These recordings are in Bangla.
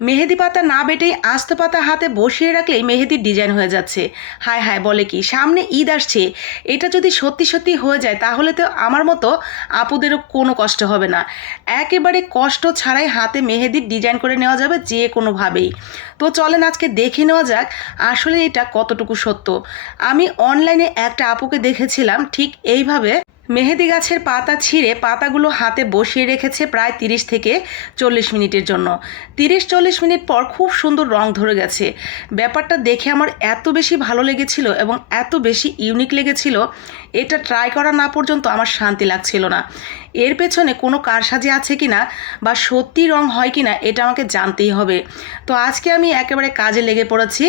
মেহেদি পাতা না বেটেই আস্ত পাতা হাতে বসিয়ে রাখলেই মেহেদির ডিজাইন হয়ে যাচ্ছে। হায় হায়, বলে কি? সামনে ঈদ আসছে। এটা যদি সত্যি সত্যি হয়ে যায়, তাহলে তো আমার মতো আপুদেরও কোনো কষ্ট হবে না। একেবারে কষ্ট ছাড়াই হাতে মেহেদির ডিজাইন করে নেওয়া যাবে যে কোনোভাবেই। তো চলেন আজকে দেখে নেওয়া যাক আসলে এটা কতটুকু সত্য। আমি অনলাইনে একটা আপুকে দেখেছিলাম, ঠিক এইভাবে মেহেদি গাছের পাতা ছিঁড়ে পাতাগুলো হাতে বসিয়ে রেখেছে প্রায় তিরিশ থেকে চল্লিশ মিনিটের জন্য। তিরিশ চল্লিশ মিনিট পর খুব সুন্দর রং ধরে গেছে। ব্যাপারটা দেখে আমার এত বেশি ভালো লেগেছিল এবং এত বেশি ইউনিক লেগেছিল, এটা ট্রাই করা না পর্যন্ত আমার শান্তি লাগছিল না। এর পেছনে কোনো কারসাজি আছে কি না বা সত্যি রং হয় কি না এটা আমাকে জানতেই হবে। তো আজকে আমি একেবারে কাজে লেগে পড়েছি।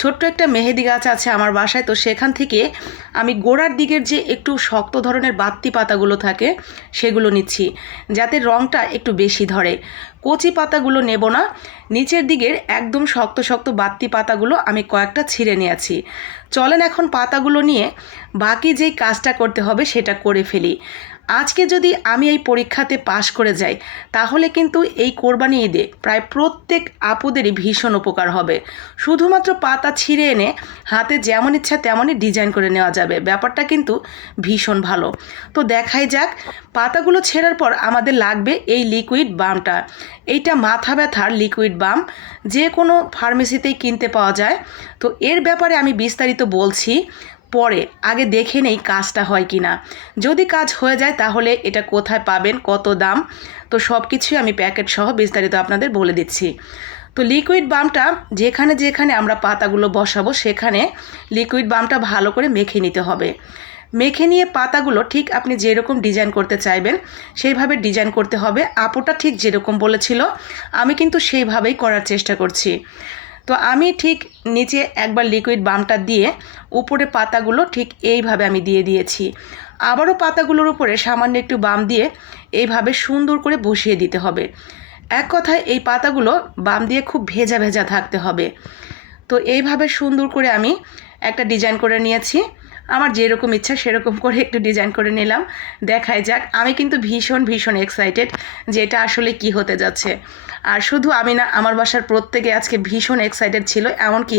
ছোট্ট একটা মেহেদি গাছ আছে আমার বাসায়, তো সেখান থেকে আমি গোড়ার দিকের যে একটু শক্ত ধরনের বাত্তি পাতাগুলো থাকে, সেগুলো নিচ্ছি। যাতে রঙটা একটু বেশি ধরে। কচি পাতাগুলো নেব না। নিচের দিকের একদম শক্ত শক্ত বাত্তি পাতাগুলো আমি কয়েকটা ছিঁড়ে নিয়েছি। চলেন এখন পাতাগুলো নিয়ে বাকি যেই কাজটা করতে হবে সেটা করে ফেলি। আজকে যদি আমি এই পরীক্ষাতে পাশ করে যাই, তাহলে কিন্তু এই কোরবানি ঈদে প্রায় প্রত্যেক আপুদেরই ভীষণ উপকার হবে। শুধুমাত্র পাতা ছিঁড়ে এনে হাতে যেমন ইচ্ছা তেমনই ডিজাইন করে নেওয়া যাবে। ব্যাপারটা কিন্তু ভীষণ ভালো। তো দেখাই যাক, পাতাগুলো ছেঁড়ার পর আমাদের লাগবে এই লিকুইড বামটা। এইটা মাথা ব্যথার লিকুইড বাম। যে কোনো ফার্মেসিতেই কিনতে পাওয়া যায়। তো এর ব্যাপারে আমি বিস্তারিত বলছি। পরে, আগে দেখে নেই কাজটা হয় কি না যদি কাজ হয়ে যায় তাহলে এটা কোথায় পাবেন, কত দাম? তো সব কিছুই আমি প্যাকেট সহ বিস্তারিত আপনাদের বলে দিচ্ছি। তো লিকুইড বামটা যেখানে যেখানে আমরা পাতাগুলো বসাবো, সেখানে লিকুইড বামটা ভালো করে মেখে নিতে হবে। মেখে নিয়ে পাতাগুলো ঠিক আপনি যেরকম ডিজাইন করতে চাইবেন, সেইভাবে ডিজাইন করতে হবে। আপুটা ঠিক যেরকম বলেছিল, আমি কিন্তু সেইভাবেই করার চেষ্টা করছি। তো আমি ঠিক নিচে একবার লিকুইড বামটা দিয়ে উপরে পাতাগুলো ঠিক এইভাবে আমি দিয়ে দিয়েছি। আবারও পাতাগুলোর উপরে সামান্য একটু বাম দিয়ে এইভাবে সুন্দর করে বসিয়ে দিতে হবে। এক কথায় এই পাতাগুলো বাম দিয়ে খুব ভেজা ভেজা থাকতে হবে। তো এইভাবে সুন্দর করে আমি একটা ডিজাইন করে নিয়েছি। আমার যেরকম ইচ্ছা সেরকম করে একটু ডিজাইন করে নিলাম। দেখাই যাক। আমি কিন্তু ভীষণ ভীষণ এক্সাইটেড যে এটা আসলে কি হতে যাচ্ছে। আর শুধু আমি না, আমার বাসার প্রত্যেকে আজকে ভীষণ এক্সাইটেড ছিল। এমনকি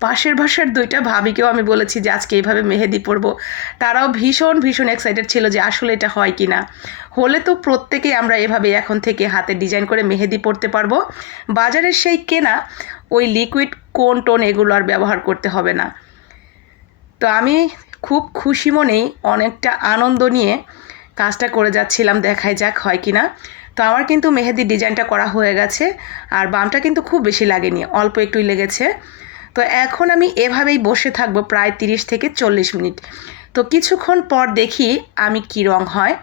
পাশের বাসার দুইটা ভাবিকেও আমি বলেছি যে আজকে এইভাবে মেহেদি পরব। তারাও ভীষণ ভীষণ এক্সাইটেড ছিল যে আসলে এটা হয় কি না হলে তো প্রত্যেকেই আমরা এভাবে এখন থেকে হাতে ডিজাইন করে মেহেদি পরতে পারব। বাজারের সেই কেনা, ওই লিকুইড কোন টোন এগুলো আর ব্যবহার করতে হবে না। তো আমি খুব খুশি মনেই অনেকটা আনন্দ নিয়ে কাজটা করে যাচ্ছিলাম, দেখাই যাক হয় কি না। তো আমার কিন্তু মেহেদির ডিজাইনটা করা হয়ে গেছে আর বামটা কিন্তু খুব বেশি লাগেনি, অল্প একটুই লেগেছে। তো এখন আমি এভাবেই বসে থাকব প্রায় তিরিশ থেকে চল্লিশ মিনিট। তো কিছুক্ষণ পর দেখি আমি কী রং হয়।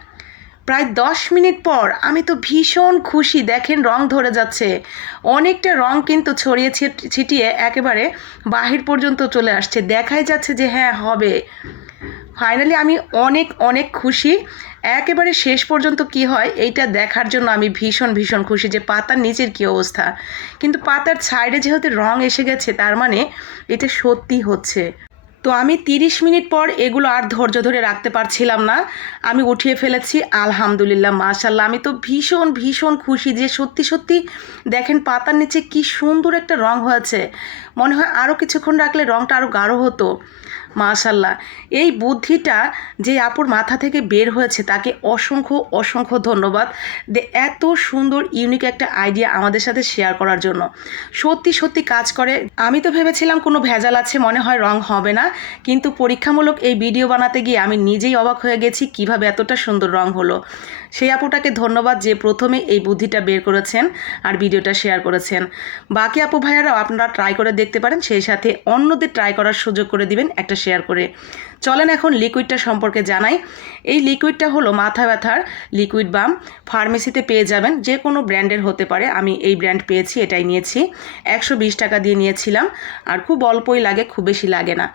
প্রায় দশ মিনিট পর আমি তো ভীষণ খুশি, দেখেন রং ধরে যাচ্ছে। অনেকটা রং কিন্তু ছড়িয়ে ছিট- ছিটিয়ে একেবারে বাহির পর্যন্ত চলে আসছে। দেখাই যাচ্ছে যে হ্যাঁ হবে। ফাইনালি আমি অনেক অনেক খুশি। একেবারে শেষ পর্যন্ত কি হয়, এইটা দেখার জন্য আমি ভীষণ ভীষণ খুশি যে পাতার নিচের কী অবস্থা। কিন্তু পাতার সাইডে যেহেতু রং এসে গেছে, তার মানে এটা সত্যি হচ্ছে। তো আমি তিরিশ মিনিট পর এগুলো আর ধৈর্য ধরে রাখতে পারছিলাম না। আমি উঠিয়ে ফেলেছি, আলহামদুলিল্লাহ মাশাল্লাহ আমি তো ভীষণ ভীষণ খুশি যে সত্যি সত্যি দেখেন পাতার নিচে কি সুন্দর একটা রং হয়েছে। মনে হয় আরও কিছুক্ষণ রাখলে রংটা আরও গাঢ় হতো। মাশাল্লাহ। এই বুদ্ধিটা যে আপুর মাথা থেকে বের হয়েছে, তাকে অসংখ্য অসংখ্য ধন্যবাদ। যে এত সুন্দর ইউনিক একটা আইডিয়া আমাদের সাথে শেয়ার করার জন্য। সত্যি সত্যি কাজ করে। আমি তো ভেবেছিলাম কোনো ভেজাল আছে, মনে হয় রং হবে না। কিন্তু পরীক্ষামূলক এই ভিডিও বানাতে গিয়ে আমি নিজেই অবাক হয়ে গেছি কীভাবে এতটা সুন্দর রং হলো। সেই আপুটাকে ধন্যবাদ যে প্রথমে এই বুদ্ধিটা বের করেছেন আর ভিডিওটা শেয়ার করেছেন। বাকি আপু ভাইয়ারাও আপনারা ট্রাই করে দেখতে পারেন, সেই সাথে অন্যদের ট্রাই করার সুযোগ করে দিবেন একটা শেয়ার করে। চলেন এখন লিকুইডটা সম্পর্কে জানাই। এই লিকুইডটা হলো মাথা ব্যথার লিকুইড বাম ফার্মেসিতে পেয়ে যাবেন, যে কোনো ব্র্যান্ডের হতে পারে। আমি এই ব্র্যান্ড পেয়েছি, এটাই নিয়েছি। একশো বিশ টাকা দিয়ে নিয়েছিলাম, আর খুব অল্পই লাগে, খুব বেশি লাগে না।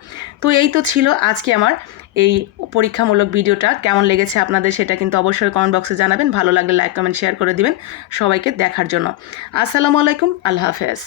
তো এই তো ছিল আজকে আমার এই পরীক্ষামূলক ভিডিওটা কেমন লেগেছে আপনাদের সেটা কিন্তু অবশ্যই কমেন্ট বক্সে জানাবেন। ভালো লাগলে লাইক কমেন্ট শেয়ার করে দিবেন সবাইকে দেখার জন্য। আসসালামু আলাইকুম, আল্লাহ হাফেজ।